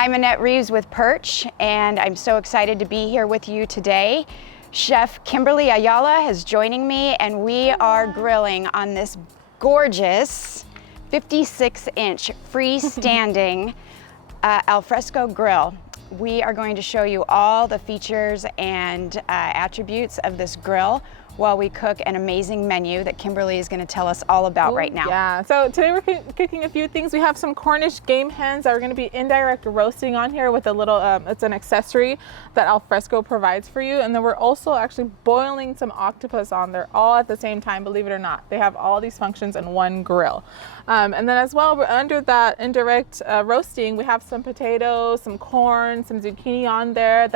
I'm Annette Reeves with Perch, and I'm so excited to be here with you today. Chef Kimberly Ayala is joining me, and we are grilling on this gorgeous 56-inch freestanding Alfresco grill. We are going to show you all the features and attributes of this grill while we cook an amazing menu that Kimberly is going to tell us all about right now. Yeah, so today we're cooking a few things. We have some Cornish game hens that we're going to be indirect roasting on here with a little, it's an accessory that Alfresco provides for you. And then we're also actually boiling some octopus on there all at the same time, believe it or not. They have all these functions in one grill. And then as well, we're under that indirect roasting, we have some potatoes, some corn, some zucchini on there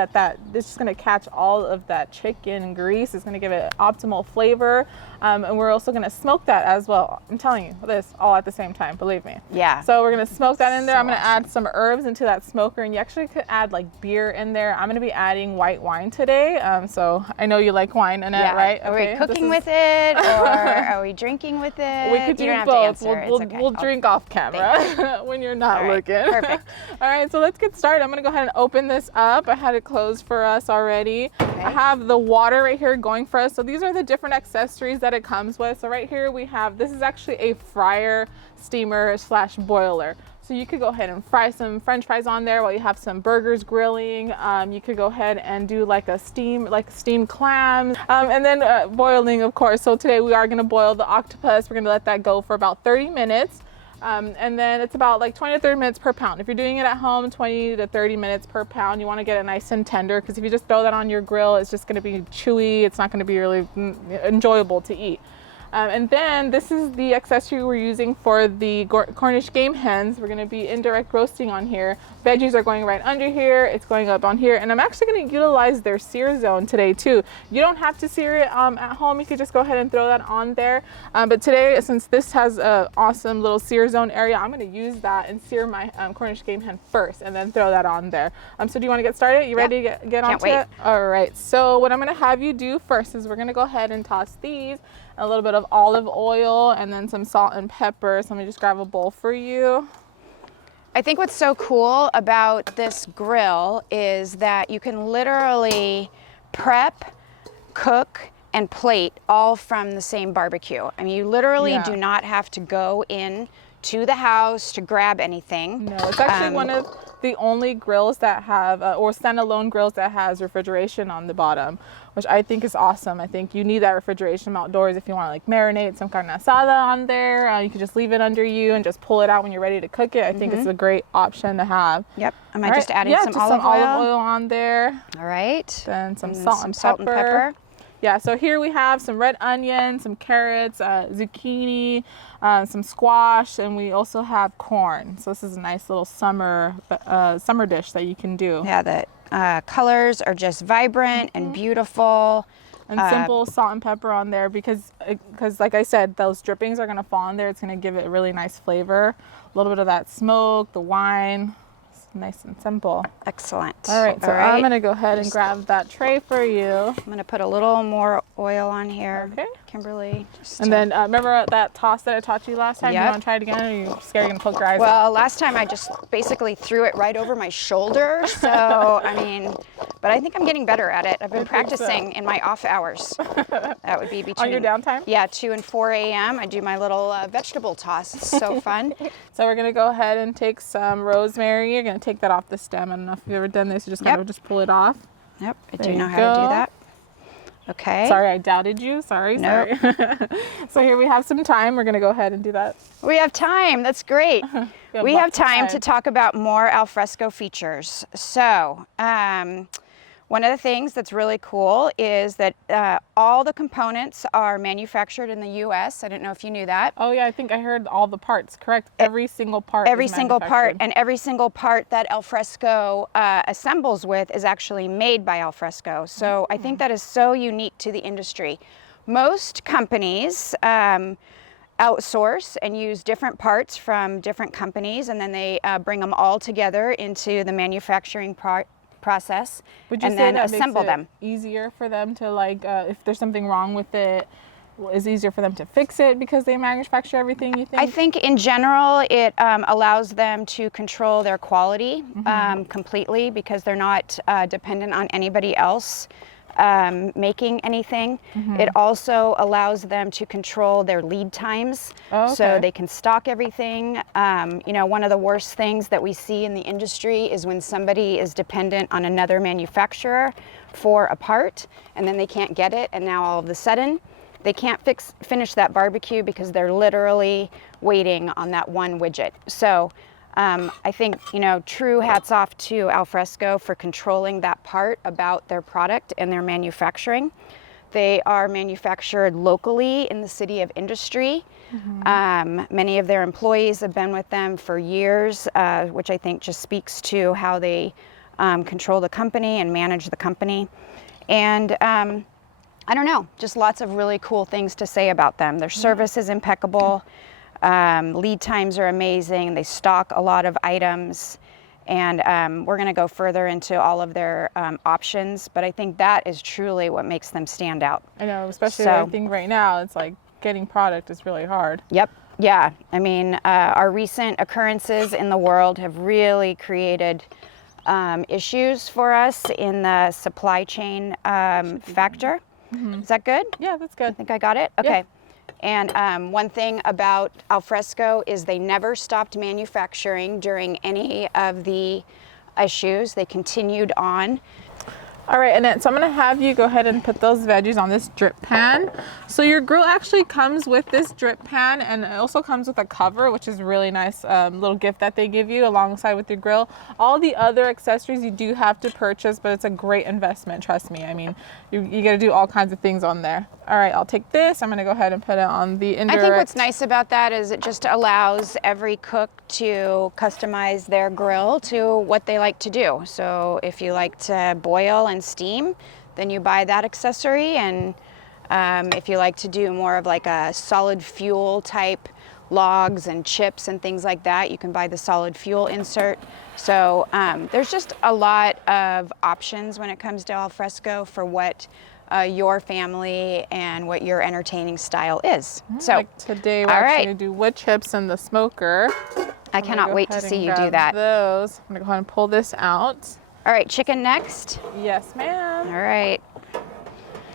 this is going to catch all of that chicken grease. It's going to give it optimal flavor. And we're also going to smoke that as well. I'm telling you this all at the same time, believe me. Yeah. So we're going to smoke that in there. So I'm going to awesome. add some herbs into that smoker, and you actually could add like beer in there. I'm going to be adding white wine today. So I know you like wine, Annette, right? Are we cooking with it, or are we drinking with it? We could do both. We'll drink off camera when you're not looking. Perfect. All right, so let's get started. I'm going to go ahead and open this up. I had it closed for us already. Okay. I have the water right here going for us. So these are the different accessories that it comes with. So right here we have, this is actually a fryer, steamer / boiler. So you could go ahead and fry some French fries on there while you have some burgers grilling. You could go ahead and do like steamed clams, and then boiling, of course. So today we are going to boil the octopus. We're going to let that go for about 30 minutes. And then it's about like 20 to 30 minutes per pound. If you're doing it at home, 20 to 30 minutes per pound. You want to get it nice and tender, because if you just throw that on your grill, it's just going to be chewy. It's not going to be really enjoyable to eat. And then this is the accessory we're using for the Cornish game hens. We're going to be indirect roasting on here. Veggies are going right under here. It's going up on here. And I'm actually going to utilize their sear zone today too. You don't have to sear it at home. You could just go ahead and throw that on there. But today, since this has an awesome little sear zone area, I'm going to use that and sear my Cornish game hen first and then throw that on there. So do you want to get started? You ready to get onto it? All right. So what I'm going to have you do first is we're going to go ahead and toss these. A little bit of olive oil and then some salt and pepper. So let me just grab a bowl for you. I think what's so cool about this grill is that you can literally prep, cook, and plate all from the same barbecue. I mean, you literally do not have to go in to the house to grab anything. No, it's actually one of the only grills that have, or standalone grills that has refrigeration on the bottom, which I think is awesome. I think you need that refrigeration outdoors if you want to like marinate some carne asada on there. You can just leave it under you and just pull it out when you're ready to cook it. I think it's a great option to have. Yep. Am I just adding some olive oil on there? All right. Then some salt and pepper. Yeah, so here we have some red onion, some carrots, zucchini, some squash, and we also have corn. So this is a nice little summer dish that you can do. Yeah, the colors are just vibrant and beautiful. And simple salt and pepper on there because like I said, those drippings are going to fall in there. It's going to give it a really nice flavor. A little bit of that smoke, the wine. Nice and simple. Excellent. All right, so I'm going to go ahead and grab that tray for you. I'm going to put a little more oil on here. Okay. Kimberly. And then remember that toss that I taught you last time? Yep. You want to try it again, or are you scared you're going to poke your eyes out? Well, last time I just basically threw it right over my shoulder. So, I mean, but I think I'm getting better at it. I've been practicing in my off hours. That would be between... On your downtime? Yeah, 2 and 4 a.m. I do my little vegetable toss. It's so fun. So we're going to go ahead and take some rosemary. You're going to take that off the stem. I don't know if you've ever done this. You just kind of just pull it off. Yep, I do know how to do that. Okay. Sorry, I doubted you. Sorry. So here we have some thyme. We're going to go ahead and do that. We have time. That's great. We have time to talk about more Alfresco features. So, one of the things that's really cool is that all the components are manufactured in the U.S. I don't know if you knew that. Oh yeah, I think I heard all the parts, correct? Every single part. Every single part, and every single part that Alfresco assembles with is actually made by Alfresco. So I think that is so unique to the industry. Most companies outsource and use different parts from different companies, and then they bring them all together into the manufacturing process and then assemble them. Easier for them to, like, if there's something wrong with it, is it easier for them to fix it because they manufacture everything, you think? I think in general it allows them to control their quality completely because they're not dependent on anybody else making anything. It also allows them to control their lead times, so they can stock everything. You know, one of the worst things that we see in the industry is when somebody is dependent on another manufacturer for a part and then they can't get it, and now all of a sudden they can't finish that barbecue because they're literally waiting on that one widget. So I think, you know, true hats off to Alfresco for controlling that part about their product and their manufacturing. They are manufactured locally in the city of Industry. Many of their employees have been with them for years, which I think just speaks to how they control the company and manage the company. And I don't know, just lots of really cool things to say about them. Their service is impeccable. Lead times are amazing. They stock a lot of items, and we're going to go further into all of their options, but I think that is truly what makes them stand out. I know, especially I think right now it's like getting product is really hard. Yep. Yeah. I mean, our recent occurrences in the world have really created issues for us in the supply chain factor. Is that good? Yeah, that's good. I think I got it. Okay. Yeah. And one thing about Alfresco is they never stopped manufacturing during any of the issues. They continued on. All right, Annette, so I'm gonna have you go ahead and put those veggies on this drip pan. So your grill actually comes with this drip pan, and it also comes with a cover, which is a really nice little gift that they give you alongside with your grill. All the other accessories you do have to purchase, but it's a great investment, trust me. I mean, you gotta do all kinds of things on there. All right, I'll take this. I'm gonna go ahead and put it on the indirect. I think what's nice about that is it just allows every cook to customize their grill to what they like to do. So if you like to boil and steam, then you buy that accessory. And if you like to do more of like a solid fuel type logs and chips and things like that, you can buy the solid fuel insert. So there's just a lot of options when it comes to Alfresco for what your family and what your entertaining style is. So like today we're actually gonna do wood chips in the smoker. I cannot wait to see you do that. Those. I'm gonna go ahead and pull this out. All right, chicken next. Yes, ma'am. All right.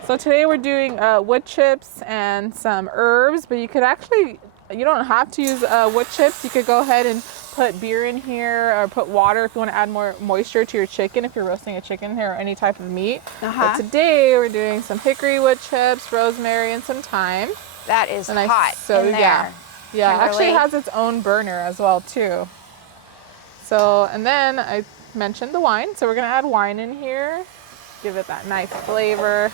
So today we're doing wood chips and some herbs, but you could actually, you don't have to use wood chips. You could go ahead and put beer in here or put water if you want to add more moisture to your chicken, if you're roasting a chicken here or any type of meat. But today we're doing some hickory wood chips, rosemary, and some thyme. That is hot in there. Yeah, it actually has its own burner as well too. So, and then I mentioned the wine, so we're gonna add wine in here, give it that nice flavor.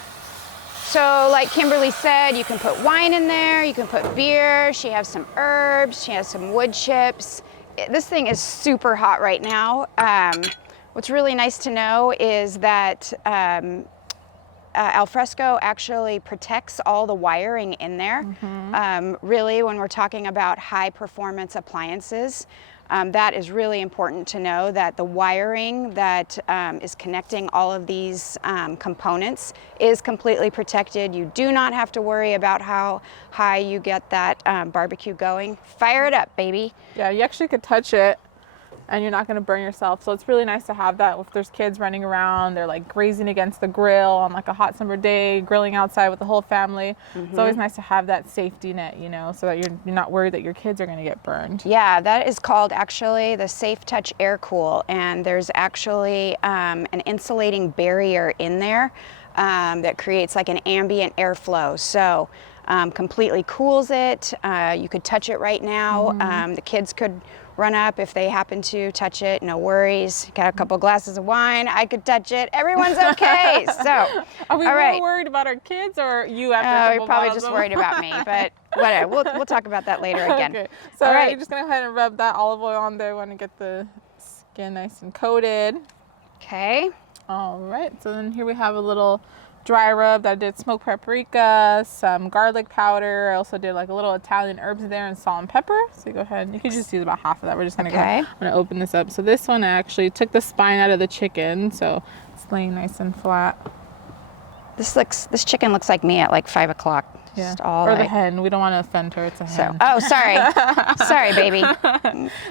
So like Kimberly said, you can put wine in there, you can put beer, she has some herbs, she has some wood chips. This thing is super hot right now. What's really nice to know is that Alfresco actually protects all the wiring in there. Really, when we're talking about high performance appliances, that is really important to know, that the wiring that is connecting all of these components is completely protected. You do not have to worry about how high you get that barbecue going. Fire it up, baby. Yeah, you actually could touch it and you're not going to burn yourself. So it's really nice to have that if there's kids running around, they're like grazing against the grill on like a hot summer day, grilling outside with the whole family. It's always nice to have that safety net, you know, so that you're not worried that your kids are going to get burned. Yeah, that is called actually the Safe Touch Air Cool, and there's actually an insulating barrier in there that creates like an ambient airflow. So completely cools it. You could touch it right now. The kids could run up if they happen to touch it, no worries. Got a couple glasses of wine, I could touch it, everyone's okay. So, are we more worried about our kids or you after you're probably just worried about me, but whatever, we'll talk about that later again. Okay, so you're just gonna go ahead and rub that olive oil on there. Want to get the skin nice and coated. Okay. All right, so then here we have a little dry rub that I did smoked paprika, some garlic powder. I also did like a little Italian herbs there and salt and pepper. So you go ahead and you can just use about half of that. We're just gonna go. I'm gonna open this up. So this one I actually took the spine out of the chicken, so it's laying nice and flat. This chicken looks like me at like 5 o'clock. Yeah. Just all or the like, hen. We don't want to offend her. It's a hen. oh, sorry. Sorry, baby.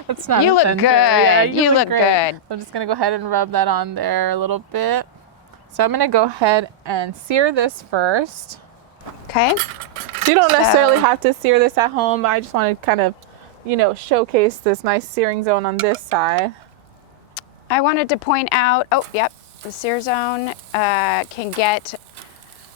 That's not You look offend good. her. Yeah, you look great. good. I'm just going to go ahead and rub that on there a little bit. So I'm going to go ahead and sear this first. Okay. So you don't necessarily have to sear this at home. I just want to kind of, you know, showcase this nice searing zone on this side. I wanted to point out, oh, yep, the sear zone can get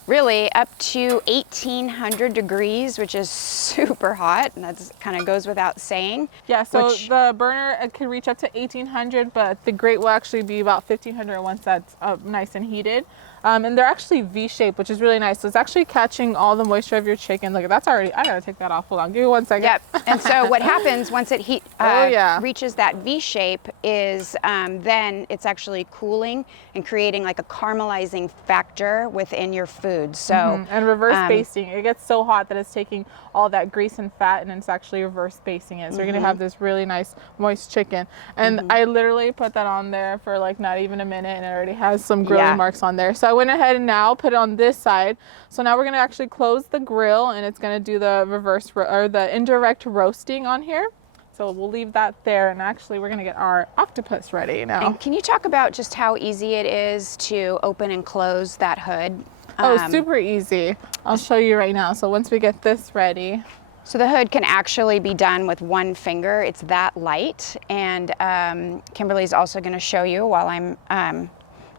really up to 1,800 degrees, which is super hot, and that kind of goes without saying. Yeah, so the burner can reach up to 1,800, but the grate will actually be about 1,500 once that's nice and heated. And they're actually V-shaped, which is really nice. So it's actually catching all the moisture of your chicken. Look, that's already, I gotta take that off. Hold on, give me 1 second. Yep, and so what happens once it reaches that V shape is then it's actually cooling and creating like a caramelizing factor within your food. So and reverse basting. It gets so hot that it's taking all that grease and fat and it's actually reverse basting it. So you're gonna have this really nice moist chicken. And I literally put that on there for like not even a minute and it already has some grilling marks on there. So I went ahead and now put it on this side. So now we're gonna actually close the grill and it's gonna do the reverse or the indirect roasting on here. So we'll leave that there and actually we're gonna get our octopus ready now. And can you talk about just how easy it is to open and close that hood? Oh, super easy. I'll show you right now. So once we get this ready. So the hood can actually be done with one finger. It's that light. And Kimberly's also gonna show you while I'm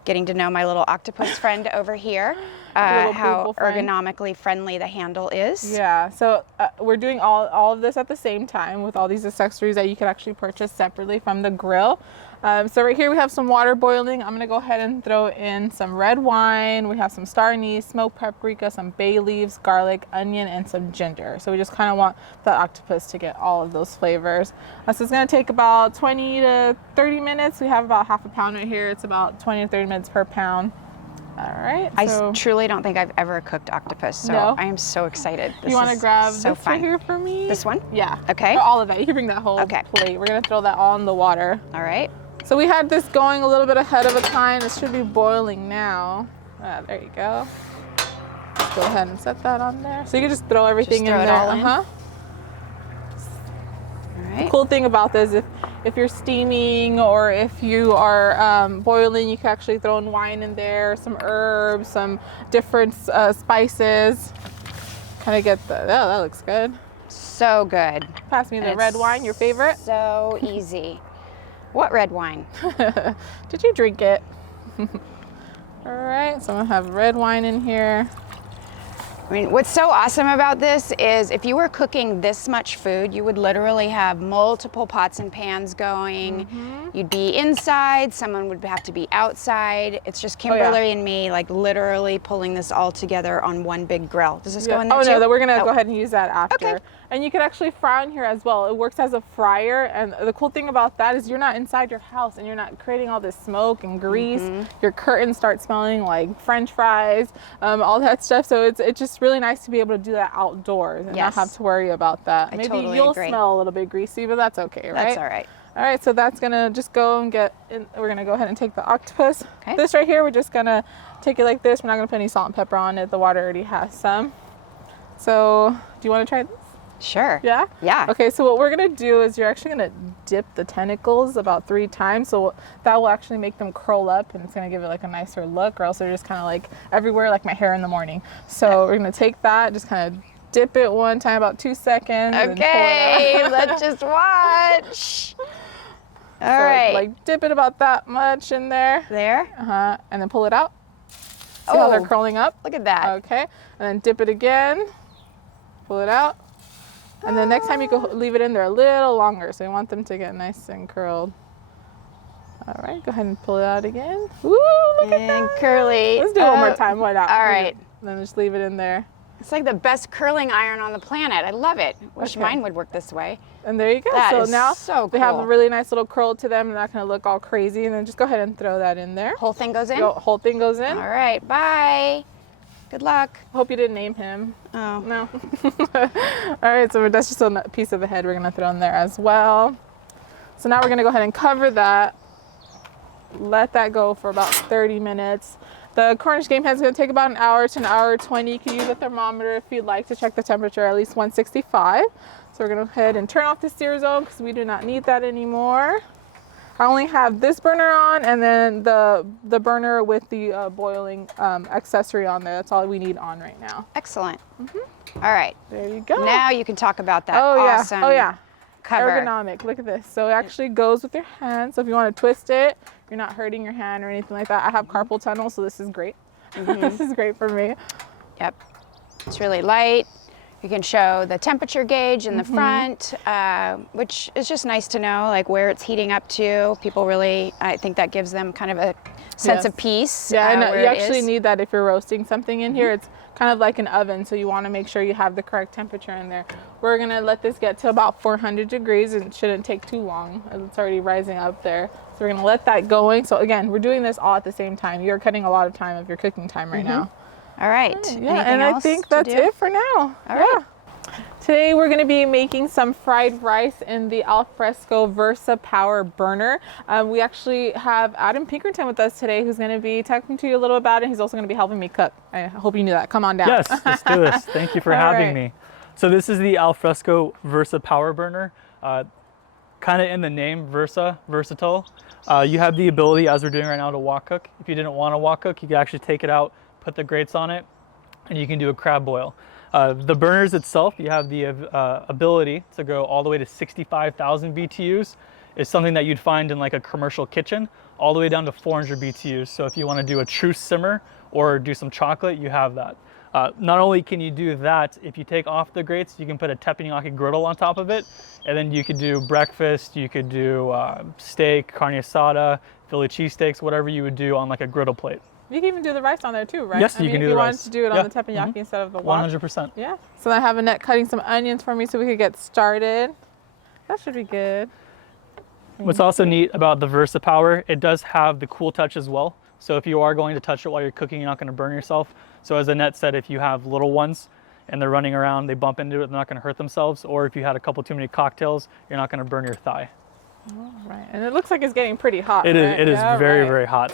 getting to know my little octopus friend over here, how ergonomically friendly the handle is. Yeah, so we're doing all of this at the same time with all these accessories that you could actually purchase separately from the grill. So right here we have some water boiling. I'm gonna go ahead and throw in some red wine. We have some star anise, smoked paprika, some bay leaves, garlic, onion, and some ginger. So we just kind of want the octopus to get all of those flavors. So it's gonna take about 20 to 30 minutes. We have about half a pound right here. It's about 20 to 30 minutes per pound. All right. I truly don't think I've ever cooked octopus, so I am so excited. You want to grab this right here for me? This one? Yeah. Okay. Or all of that. You can bring that whole plate. We're gonna throw that all in the water. All right. So we had this going a little bit ahead of a time. It should be boiling now. There you go. Just go ahead and set that on there. So you can just throw everything in there. All right. The cool thing about this, if you're steaming or if you are boiling, you can actually throw in wine in there, some herbs, some different spices. Kind of get the, oh, that looks good. So good. Pass me the red wine, your favorite. So easy. What red wine? Did you drink it? All right, so I'm gonna have red wine in here. I mean, what's so awesome about this is if you were cooking this much food, you would literally have multiple pots and pans going. You'd be inside, someone would have to be outside. It's just Kimberly and me, like literally pulling this all together on one big grill. Does this go in there too? Oh no, we're gonna go ahead and use that after. Okay. And you can actually fry in here as well. It works as a fryer, and the cool thing about that is you're not inside your house and you're not creating all this smoke and grease. Your curtains start smelling like French fries, all that stuff. So it's just really nice to be able to do that outdoors and not have to worry about that. Maybe totally you'll agree. Smell a little bit greasy, but that's okay, right? That's all right. All right, so that's gonna just go and get in. We're gonna go ahead and take the octopus. Okay. This right here, we're just gonna take it like this. We're not gonna put any salt and pepper on it. The water already has some. So, do you wanna try this? Sure. Yeah? Yeah. Okay, so what we're gonna do is you're actually gonna dip the tentacles about 3 times. So that will actually make them curl up and it's gonna give it like a nicer look, or else they're just kind of like everywhere, like my hair in the morning. So we're gonna take that, just kind of dip it one time, about 2 seconds. Okay, let's just watch. All right. Like dip it about that much in there. There. And then pull it out. See how they're curling up? Look at that. Okay. And then dip it again. Pull it out. And then next time you can leave it in there a little longer. So you want them to get nice and curled. All right, go ahead and pull it out again. Woo, look at that. And curly. Let's do it one more time. Why not? All right. Then just leave it in there. It's like the best curling iron on the planet. I love it. Wish mine would work this way. And there you go. That so is now so they have a really nice little curl to them. They're not going to look all crazy. And then just go ahead and throw that in there. Whole thing goes in? Whole thing goes in. All right, bye. Good luck. Hope you didn't name him. Oh. No. All right, so that's just a piece of the head we're gonna throw in there as well. So now we're gonna go ahead and cover that. Let that go for about 30 minutes. The Cornish Game Hen is going to take about an hour to an hour 20. You can use a thermometer if you'd like to check the temperature, at least 165. So we're going to go ahead and turn off the sear zone because we do not need that anymore. I only have this burner on and then the burner with the boiling accessory on there. That's all we need on right now. Excellent. All right. There you go. Now you can talk about that yeah. awesome Oh yeah. cover. Ergonomic. Look at this. So it actually goes with your hand. So if you want to twist it, you're not hurting your hand or anything like that. I have carpal tunnel, so this is great. This is great for me. Yep. It's really light. You can show the temperature gauge in the front, which is just nice to know, like where it's heating up to. People really, I think that gives them kind of a sense of peace. Yeah, and you actually need that if you're roasting something in here. It's kind of like an oven, so you want to make sure you have the correct temperature in there. We're going to let this get to about 400 degrees, and it shouldn't take too long. It's already rising up there. So we're going to let that going. So again, we're doing this all at the same time. You're cutting a lot of time of your cooking time right now. All right. Yeah, and I think that's it for now. All right. Today we're going to be making some fried rice in the Alfresco Versa Power Burner. We actually have Adam Pinkerton with us today, who's going to be talking to you a little about it. He's also going to be helping me cook. I hope you knew that. Come on down. Yes, let's do this. Thank you for having me. So this is the Alfresco Versa Power Burner. Kind of in the name, Versa, versatile. You have the ability, as we're doing right now, to wok cook. If you didn't want to wok cook, you can actually take it out, put the grates on it, and you can do a crab boil. The burners itself, you have the ability to go all the way to 65,000 BTUs. Is something that you'd find in like a commercial kitchen, all the way down to 400 BTUs. So if you want to do a true simmer or do some chocolate, you have that. Not only can you do that, if you take off the grates, you can put a teppanyaki griddle on top of it, and then you could do breakfast, you could do steak, carne asada, Philly cheesesteaks, whatever you would do on like a griddle plate. You can even do the rice on there too, right? Yes, you can do the rice. If you wanted to do it on the teppanyaki instead of the wok. 100%. Yeah. So I have Annette cutting some onions for me so we could get started. That should be good. What's also neat about the Versa Power, it does have the cool touch as well. So if you are going to touch it while you're cooking, you're not going to burn yourself. So as Annette said, if you have little ones and they're running around, they bump into it, they're not going to hurt themselves. Or if you had a couple too many cocktails, you're not going to burn your thigh. All right. And it looks like it's getting pretty hot. It is. Right? It is very, very hot.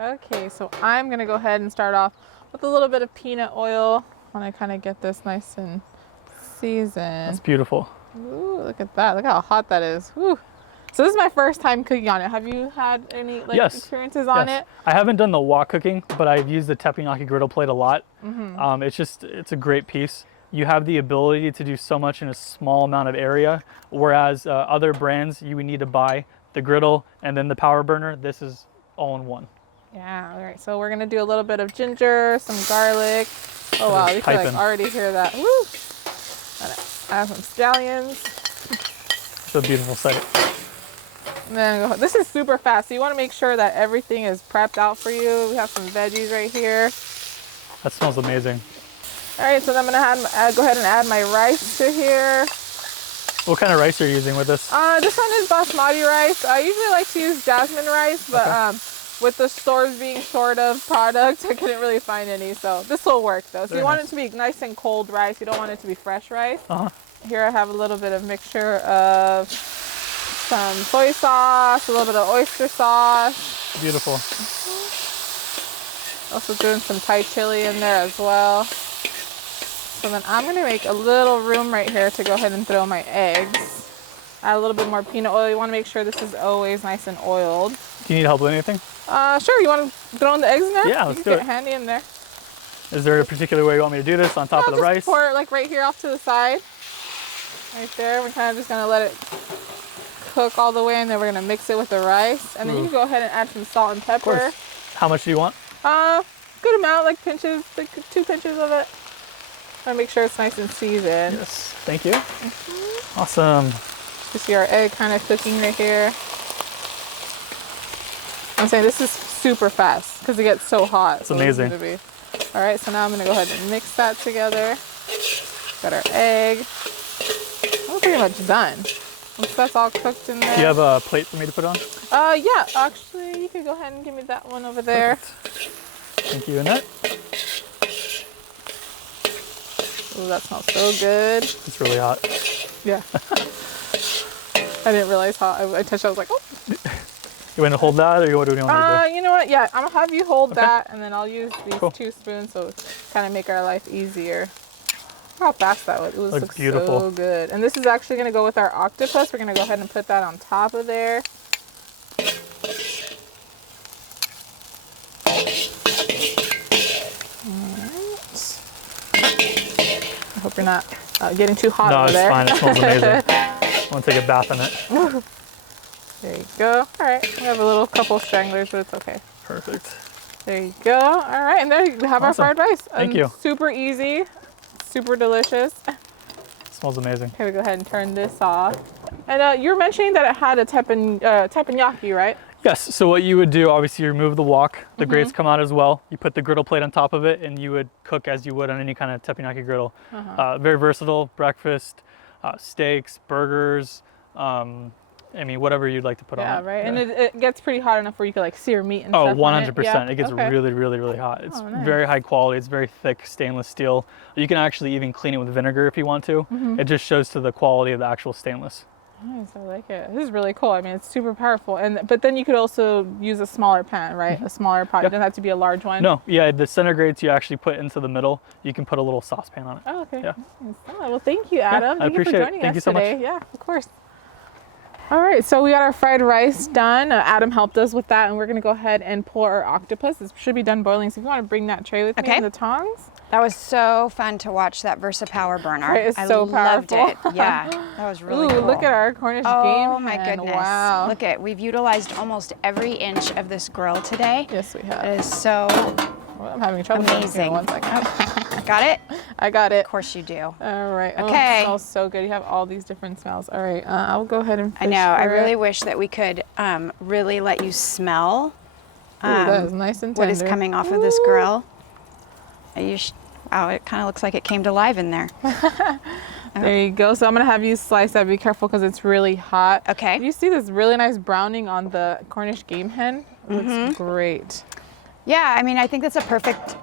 Okay, so I'm going to go ahead and start off with a little bit of peanut oil. I want to kind of get this nice and seasoned. That's beautiful. Ooh, look at that. Look how hot that is. Woo. So this is my first time cooking on it. Have you had any experiences on it? I haven't done the wok cooking, but I've used the teppanyaki griddle plate a lot. It's a great piece. You have the ability to do so much in a small amount of area, whereas other brands, you would need to buy the griddle and then the power burner. This is all in one. Yeah, all right. So we're gonna do a little bit of ginger, some garlic. Oh wow, you can like already hear that. Woo! Add some scallions. It's a beautiful sight. And then this is super fast, so you want to make sure that everything is prepped out for you. We have some veggies right here. That smells amazing. All right, so then I'm gonna go ahead and add my rice to here. What kind of rice are you using with this? This one is basmati rice. I usually like to use jasmine rice, but with the stores being short of product, I couldn't really find any. So this will work though. So you want it to be nice and cold rice. You don't want it to be fresh rice. Here I have a little bit of mixture of some soy sauce, a little bit of oyster sauce. Beautiful. Also doing some Thai chili in there as well. So then I'm gonna make a little room right here to go ahead and throw my eggs. Add a little bit more peanut oil. You wanna make sure this is always nice and oiled. Do you need help with anything? Sure, you wanna throw in the eggs in there? Yeah, let's do it. You can get handy in there. Is there a particular way you want me to do this on top of the rice? Pour it like right here off to the side. Right there. We're kind of just gonna let it cook all the way, and then we're gonna mix it with the rice. And then you can go ahead and add some salt and pepper. Of course. How much do you want? Good amount, like pinches, like 2 pinches of it. I want to make sure it's nice and seasoned. Yes, thank you. Awesome. You see our egg kind of cooking right here. I'm saying this is super fast because it gets so hot. It's amazing. All right, so now I'm gonna go ahead and mix that together. Got our egg. We're pretty much done. Once that's all cooked in there. Do you have a plate for me to put on? Yeah, actually, you could go ahead and give me that one over there. Perfect. Thank you, Annette. Oh, that smells so good. It's really hot. Yeah. I didn't realize how I touched it. I was like, oh. You want to hold that, or what do we want to do? You know what? Yeah, I'm gonna have you hold that, and then I'll use these 2 spoons so kind of make our life easier. Look how fast that was. It looks beautiful. So good. And this is actually gonna go with our octopus. We're gonna go ahead and put that on top of there. I hope you're not getting too hot over there. No, it's fine. It smells amazing. I want to take a bath in it. There you go. All right. We have a little couple stragglers, but it's okay. Perfect. There you go. All right. And there you have our fried rice. Thank you. Super easy. Super delicious. It smells amazing. Okay, we go ahead and turn this off. And you were mentioning that it had a teppanyaki, right? Yes, so what you would do, obviously you remove the wok, the grates come out as well. You put the griddle plate on top of it, and you would cook as you would on any kind of teppanyaki griddle. Very versatile, breakfast, steaks, burgers, I mean, whatever you'd like to put on it. Yeah, right. And it gets pretty hot enough where you could like sear meat and stuff. stuff. 100%. Yeah? It gets really, really, really hot. It's nice. very high quality. It's very thick stainless steel. You can actually even clean it with vinegar if you want to. It just shows to the quality of the actual stainless. Nice, I like it. This is really cool. I mean, it's super powerful. But then you could also use a smaller pan, right? A smaller pot. It doesn't have to be a large one. No, yeah, the center grates you actually put into the middle. You can put a little saucepan on it. Oh, okay. Yeah. Nice. Oh, well, thank you, Adam. I Thank you for appreciate it. joining Thank us you so much. today. Yeah, of course. All right, so we got our fried rice done. Adam helped us with that, and we're gonna go ahead and pull our octopus. This should be done boiling, so if you want to bring that tray with me and the tongs. That was so fun to watch that Versa Power Burner. Right, it's so loved powerful. it. Yeah, that was really cool. Look at our Cornish Game Hen. Oh my goodness. Wow. Look at, we've utilized almost every inch of this grill today. Yes, we have. It is so Well, I'm having trouble. amazing. 1 second. Got it? I got it. Of course you do. All right. Oh, Okay. it smells so good. You have all these different smells. All right. I'll go ahead and fish I know. I for really it. wish that we could really let you smell Ooh, that is nice and tender. what is coming off of this grill. Wow, it kind of looks like it came to life in there. There you go. So I'm going to have you slice that. Be careful because it's really hot. Okay. You see this really nice browning on the Cornish Game Hen? It looks great. Yeah, I mean, I think that's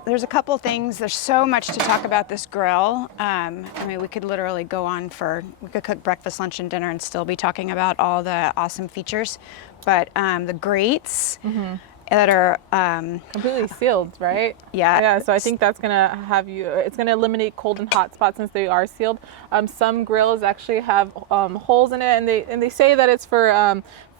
there's a couple things. There's so much to talk about this grill. I mean, we could literally go on we could cook breakfast, lunch, and dinner and still be talking about all the awesome features. But the grates that are Completely sealed, right? Yeah. Yeah, so I think that's going to it's going to eliminate cold and hot spots since they are sealed. Some grills actually have holes in it, and they say that it's for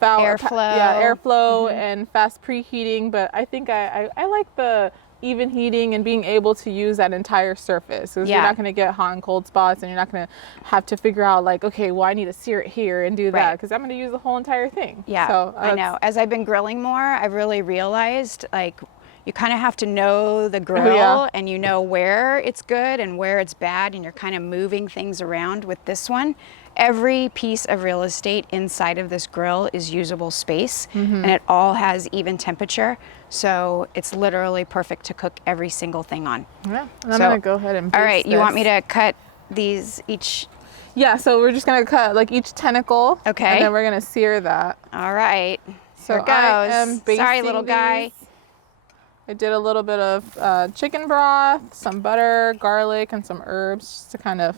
airflow. Airflow and fast preheating, but I think I like the even heating and being able to use that entire surface, because you're not going to get hot and cold spots, and you're not going to have to figure out like, okay, well, I need to sear it here and do that, because I'm going to use the whole entire thing. Yeah, so, I know. As I've been grilling more, I've really realized like you kind of have to know the grill and you know where it's good and where it's bad, and you're kind of moving things around with this one. Every piece of real estate inside of this grill is usable space, and it all has even temperature. So it's literally perfect to cook every single thing on. Yeah, and I'm gonna go ahead and all right, this. you want me to cut these each? Yeah, so we're just gonna cut like each tentacle. Okay. And then we're gonna sear that. All right. So Here it I goes. am basting Sorry, little guy. these. I did a little bit of chicken broth, some butter, garlic, and some herbs just to kind of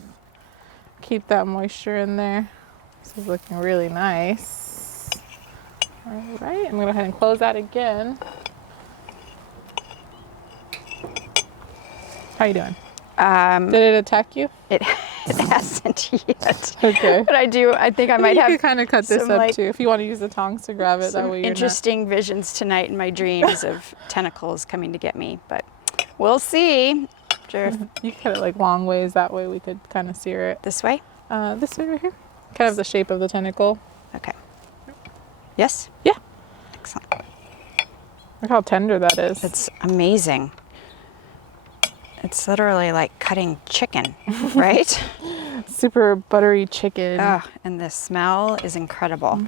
keep that moisture in there. This is looking really nice. All right, I'm gonna go ahead and close that again. How you doing? Did it attack you? It hasn't yet. Okay. But I think I might you have could kind of cut this some, up like, too if you want to use the tongs to grab it. That some way you're interesting visions tonight in my dreams of tentacles coming to get me, but we'll see. Sure. You cut it like long ways. That way we could kind of sear it. This way? This way right here. Kind of the shape of the tentacle. Okay. Yes? Yeah. Excellent. Look how tender that is. It's amazing. It's literally like cutting chicken, right? Super buttery chicken. Oh, and the smell is incredible.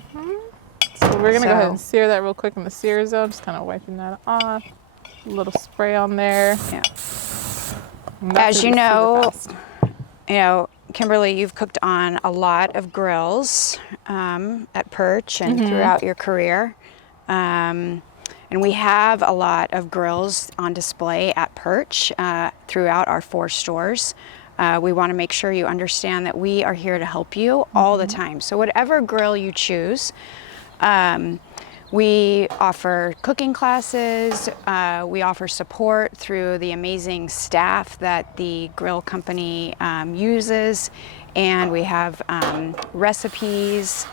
So we're gonna go ahead and So- sear that real quick in the sear zone. Just kind of wiping that off. A little spray on there. Yeah. And that As should you be super know, fast. Kimberly, you've cooked on a lot of grills at Perch and throughout your career. And we have a lot of grills on display at Perch throughout our 4 stores. We want to make sure you understand that we are here to help you all the time. So whatever grill you choose, We offer cooking classes, we offer support through the amazing staff that the grill company uses, and we have recipes.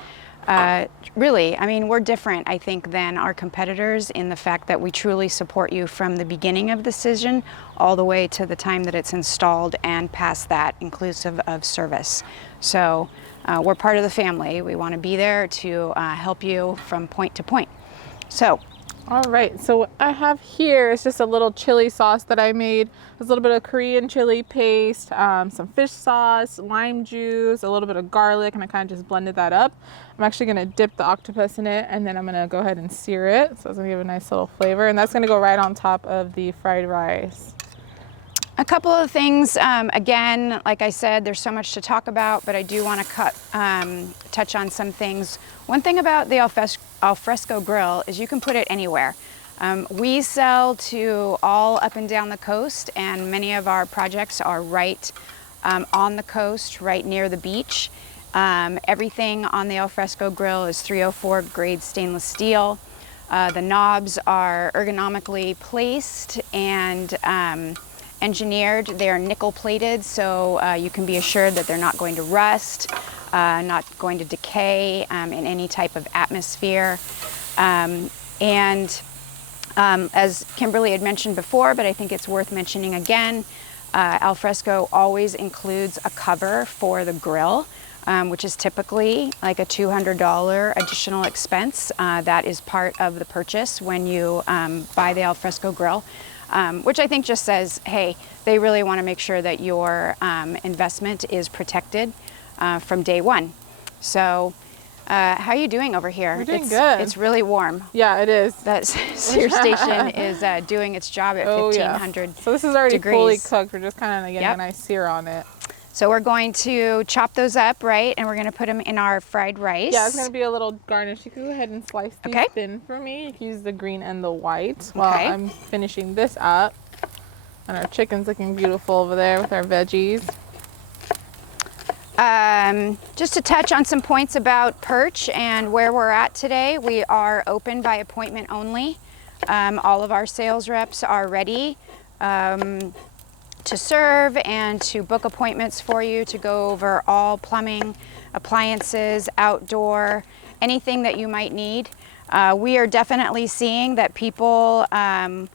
Really, I mean, we're different, I think, than our competitors in the fact that we truly support you from the beginning of the decision all the way to the time that it's installed and past that, inclusive of service. So we're part of the family. We want to be there to help you from point to point. So. All right, so what I have here is just a little chili sauce that I made. There's a little bit of Korean chili paste, some fish sauce, lime juice, a little bit of garlic, and I kind of just blended that up. I'm actually gonna dip the octopus in it, and then I'm gonna go ahead and sear it. So it's gonna give a nice little flavor, and that's gonna go right on top of the fried rice. A couple of things, again, like I said, there's so much to talk about, but I do want to touch on some things. One thing about the Alfresco grill is you can put it anywhere. We sell to all up and down the coast, and many of our projects are right on the coast, right near the beach. Everything on the Alfresco grill is 304 grade stainless steel. The knobs are ergonomically placed and engineered. They are nickel plated, so you can be assured that they're not going to rust, not going to decay in any type of atmosphere. As Kimberly had mentioned before, but I think it's worth mentioning again, Alfresco always includes a cover for the grill, which is typically like a $200 additional expense. That is part of the purchase when you buy the Alfresco grill. Which I think just says, hey, they really want to make sure that your investment is protected from day one. So, how are you doing over here? We're doing good. It's really warm. Yeah, it is. That sear station is doing its job at 1500 yeah. So this is already degrees. Fully cooked. We're just kind of getting Yep. a nice sear on it. So we're going to chop those up, right? And we're going to put them in our fried rice. Yeah, it's going to be a little garnish. You can go ahead and slice these Okay. thin for me. You can use the green and the white while Okay. I'm finishing this up. And our chicken's looking beautiful over there with our veggies. Just to touch on some points about Perch and where we're at today, we are open by appointment only. All of our sales reps are ready to serve and to book appointments for you to go over all plumbing, appliances, outdoor, anything that you might need. We are definitely seeing that people have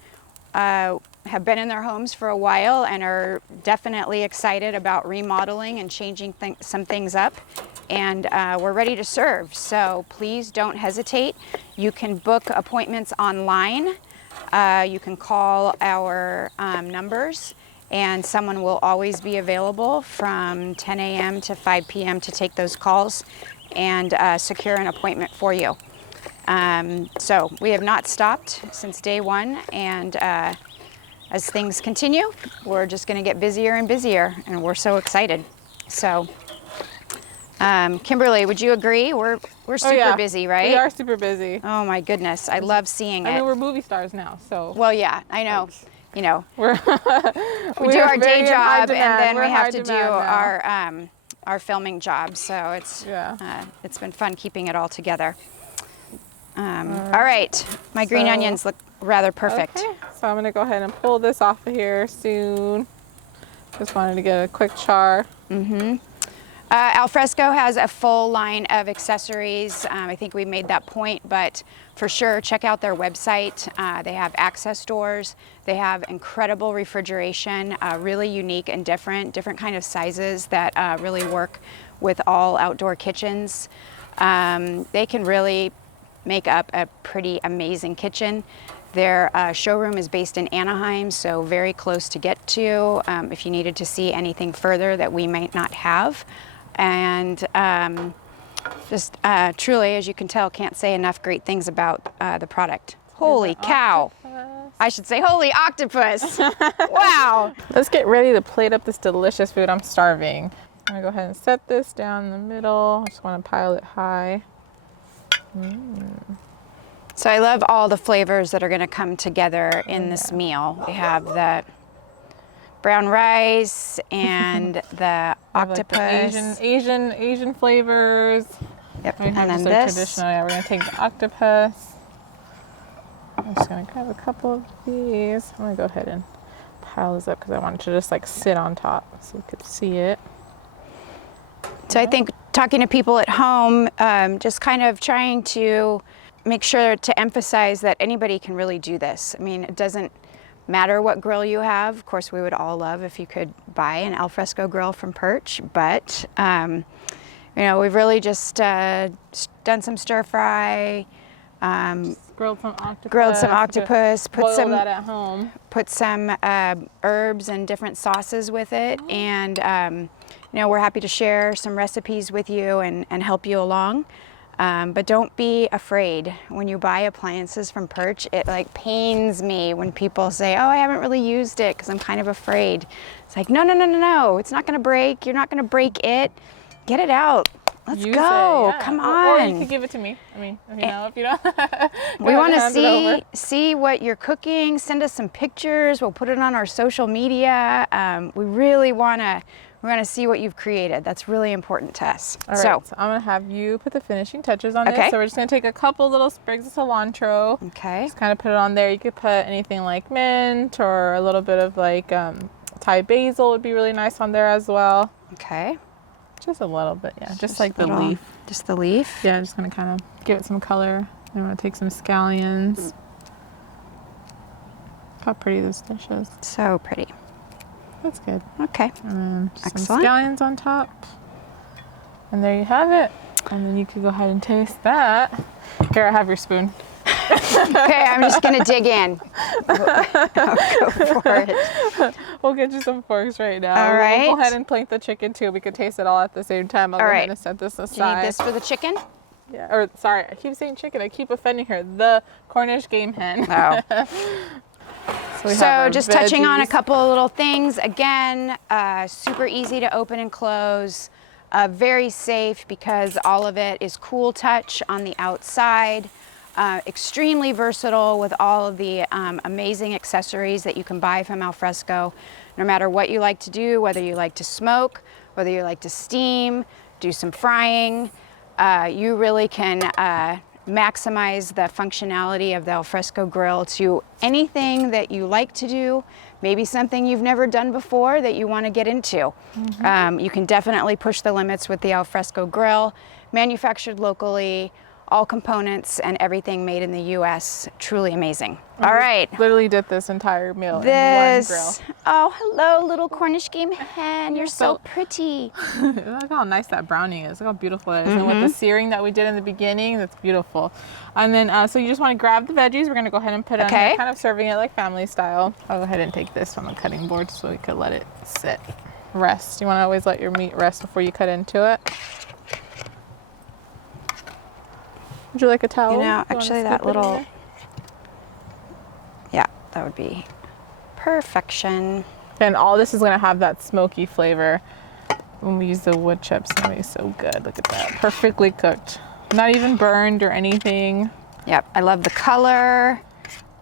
been in their homes for a while and are definitely excited about remodeling and changing some things up. And we're ready to serve. So please don't hesitate. You can book appointments online. You can call our numbers, and someone will always be available from 10 a.m. to 5 p.m. to take those calls and secure an appointment for you. So we have not stopped since day one, and as things continue, we're just going to get busier and busier, and we're so excited. So, Kimberly, would you agree? We're super busy, right? We are super busy. Oh my goodness, I love seeing it. I mean, we're movie stars now, so. Well, yeah, I know. You know, we do our day job, and then We're we have to high do demand our filming job. So it's been fun keeping it all together. All right, my green onions look rather perfect. Okay, so I'm gonna go ahead and pull this off of here soon. Just wanted to get a quick char. Alfresco has a full line of accessories. I think we made that point, but for sure, check out their website. They have access doors. They have incredible refrigeration, really unique and different kind of sizes that really work with all outdoor kitchens. They can really make up a pretty amazing kitchen. Their showroom is based in Anaheim, so very close to get to if you needed to see anything further that we might not have. And just truly, as you can tell, can't say enough great things about the product. Holy cow. I should say holy octopus. Wow. Let's get ready to plate up this delicious food. I'm starving. I'm gonna go ahead and set this down in the middle. I just want to pile it high. So I love all the flavors that are going to come together in this meal. We have the brown rice and the octopus. Like the Asian flavors. Yep. We have And then just a this. traditional. Yeah, we're gonna take the octopus. I'm just gonna grab a couple of these. I'm gonna go ahead and pile this up because I wanted to just like sit on top so you could see it. So I think talking to people at home, just kind of trying to make sure to emphasize that anybody can really do this. I mean, it doesn't matter what grill you have. Of course, we would all love if you could buy an Alfresco grill from Perch, but you know, we've really just done some stir fry, Grilled some octopus. put Boil some that at home. put some herbs and different sauces with it, and you know, we're happy to share some recipes with you and help you along. But don't be afraid when you buy appliances from Perch. It like pains me when people say, oh, I haven't really used it because I'm kind of afraid. It's like, no, no, no, no, no. It's not going to break. You're not going to break it. Get it out. Let's Use go. it, yeah. Come on. Or you could give it to me. I mean, you know, if you don't. We want to see what you're cooking. Send us some pictures. We'll put it on our social media. We really want to. We're going to see what you've created. That's really important to us. All right, so I'm going to have you put the finishing touches on this. So we're just going to take a couple little sprigs of cilantro. Okay. Just kind of put it on there. You could put anything like mint or a little bit of like Thai basil would be really nice on there as well. Okay. Just a little bit, yeah. Just like the leaf. Just the leaf? Yeah, just going to kind of give it some color. I'm going to take some scallions. Look how pretty this dish is. So pretty. That's good. Okay. And then some Excellent. scallions on top. And there you have it. And then you could go ahead and taste that. Here, I have your spoon. Okay, I'm just gonna dig in. I'll go for it. We'll get you some forks right now. All right. We'll go ahead and plate the chicken too. We could taste it all at the same time. I'll go ahead and set this aside. Do you need this for the chicken? Yeah. Or sorry, I keep saying chicken. I keep offending her. The Cornish Game Hen. Oh. So just touching on a veggies. couple of little things. Again, super easy to open and close. Very safe because all of it is cool touch on the outside. Extremely versatile with all of the amazing accessories that you can buy from Alfresco. No matter what you like to do, whether you like to smoke, whether you like to steam, do some frying, you really can maximize the functionality of the Alfresco grill to anything that you like to do, maybe something you've never done before that you want to get into. You can definitely push the limits with the Alfresco grill, manufactured locally, all components and everything made in the US. Truly amazing. All right. Literally did this entire meal in one grill. Oh, hello, little Cornish Game Hen. You're so pretty. Look how nice that browning is. Look how beautiful it is. And with the searing that we did in the beginning, that's beautiful. And then, so you just want to grab the veggies. We're going to go ahead and put it on there, kind of serving it like family style. I'll go ahead and take this from the cutting board so we could let it sit, rest. You want to always let your meat rest before you cut into it. Would you like a towel? You know, actually that little, yeah, that would be perfection. And all this is gonna have that smoky flavor when we use the wood chips. It's gonna be so good. Look at that, perfectly cooked. Not even burned or anything. Yep, I love the color.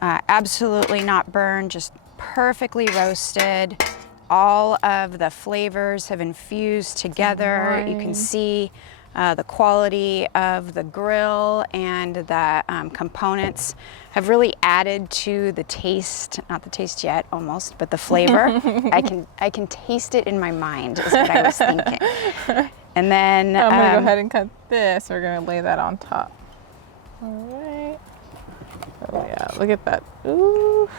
Absolutely not burned, just perfectly roasted. All of the flavors have infused together. You can see the quality of the grill and the components have really added to the taste, not the taste yet almost, but the flavor. I can taste it in my mind is what I was thinking. And then I'm gonna go ahead and cut this. We're gonna lay that on top. All right. Oh yeah, look at that. Ooh.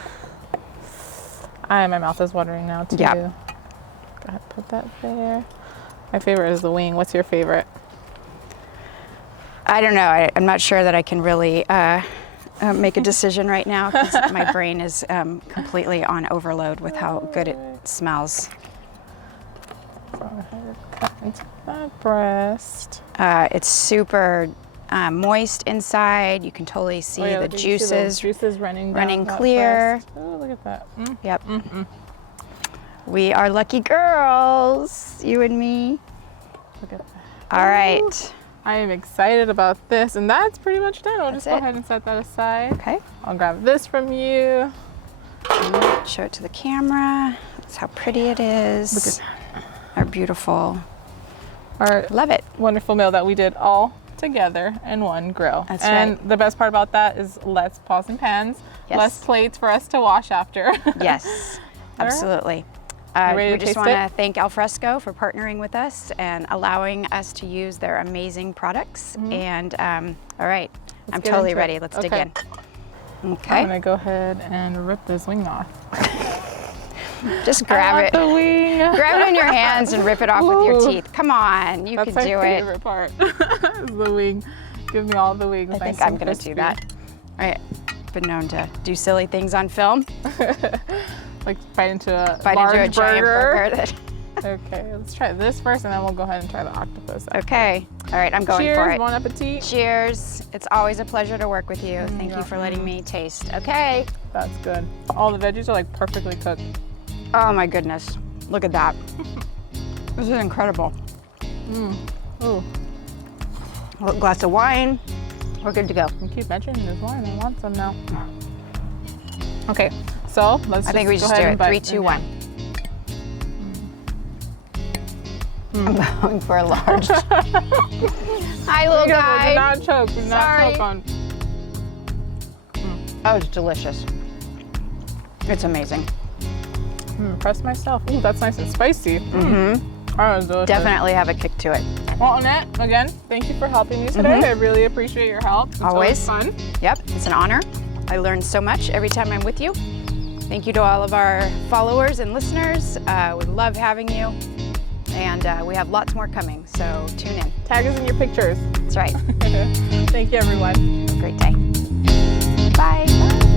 My mouth is watering now too. Yep. Go ahead, put that there. My favorite is the wing. What's your favorite? I don't know. I'm not sure that I can really make a decision right now because my brain is completely on overload with how good it smells. Cut into that breast. It's super moist inside. You can totally see the juices, running clear. Oh, look at that. Yep. We are lucky girls, you and me. Look at that. All right. I am excited about this, and that's pretty much done. We'll just go ahead and set that aside. Okay. I'll grab this from you. Show it to the camera. That's how pretty it is. Look at that. Our beautiful. Our Love it. wonderful meal that we did all together in one grill. That's and right. the best part about that is less pots and pans, Yes. less plates for us to wash after. Yes, absolutely. ready We to just taste want to it? thank Alfresco for partnering with us and allowing us to use their amazing products. And all right, I'm get totally into it. ready. Let's dig Okay. in. I'm Okay, gonna go ahead and rip this wing off. just grab it. The wing. Grab it in your hands and rip it off with your Ooh. teeth. Come on, you That's can my do it. favorite part. Is the wing. Give me all the wings. I think nice I'm and gonna do crispy. that. I've been known to do silly things on film. Like bite into a Bite large into a giant burger. Okay, let's try this first, and then we'll go ahead and try the octopus. after. Okay, all right, I'm going Cheers, for it. bon appetit. Cheers. It's always a pleasure to work with you. Thank you for letting me taste. Okay. That's good. All the veggies are like perfectly cooked. Oh my goodness. Look at that. This is incredible. Ooh, A glass of wine. We're good to go. you keep mentioning this wine. I want some now. Okay, so let's. I think we go just do ahead it. and bite 3, 2, in 1. I'm going for a large. Hi, little here. guy. Do not choke. Do not Sorry. choke on. Oh, it's delicious. It's amazing. Impress myself. Ooh, that's nice and spicy. That was delicious. Definitely have a kick to it. Well, Annette, again, thank you for helping me today. I really appreciate your help. It's Always. fun. Yep, it's an honor. I learn so much every time I'm with you. Thank you to all of our followers and listeners. We love having you. And we have lots more coming, so tune in. Tag us in your pictures. That's right. Thank you, everyone. Great day. Bye.